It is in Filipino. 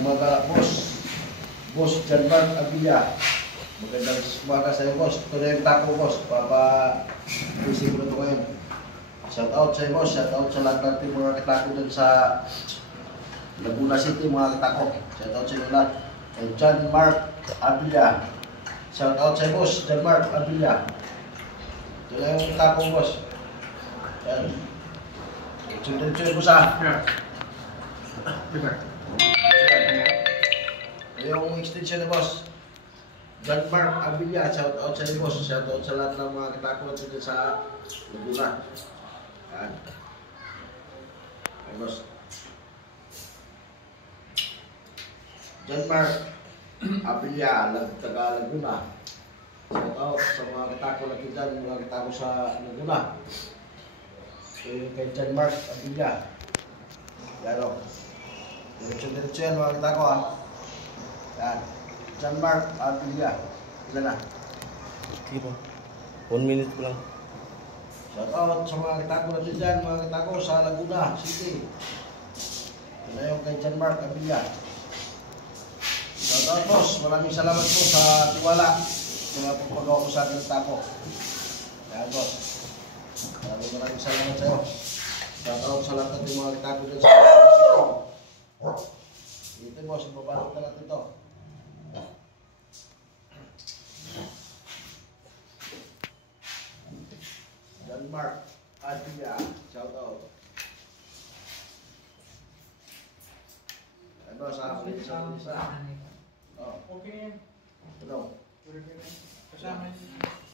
umaga, boss. Boss John Mark Abilla. Magandang umaga sa iyo, boss. Ito na yung taco, boss. Papa-isip ko na ito ngayon. Shout out sa iyo, boss. Shout out sa lahat natin mga katako dyan sa Laguna City, mga katako. Shout out sa iyo lahat. Kay John Mark Abilla. Shout out sa iyo, boss. John Mark Abilla. Ito na yung taco, boss. Yan. Sundan-sundan ko sa... Yung extension ni boss. John Mark Abilla. Shout out sa iyo, boss. Shout out sa lahat ng mga katako dyan sa Laguna. Yan. Ay, boss. John Mark Abilla, taga Laguna. Shout out sa mga katako natin dyan, mga katako sa Laguna. Kay John Mark Abilla. Yan o. Diretso yan mga katako ha. Yan. John Mark Abilla. Ilan na? Sige po. 1 minute po lang. Shout out sa mga katako natin dyan, mga katako sa Laguna City. Yan na yung kay John Mark Abilla. Shout out, boss. Maraming salamat po sa tiwala sa pagpagawa ko sa ating tapo. Yan, boss. Maraming salamat sa iyo. Shout out sa lahat ng mga tapo dyan sa dito, boss. Ibabalot na natin ito. John Mark Abilla. Shout out. Yan, boss. Isa. Oh. Okay. Ano? Kasama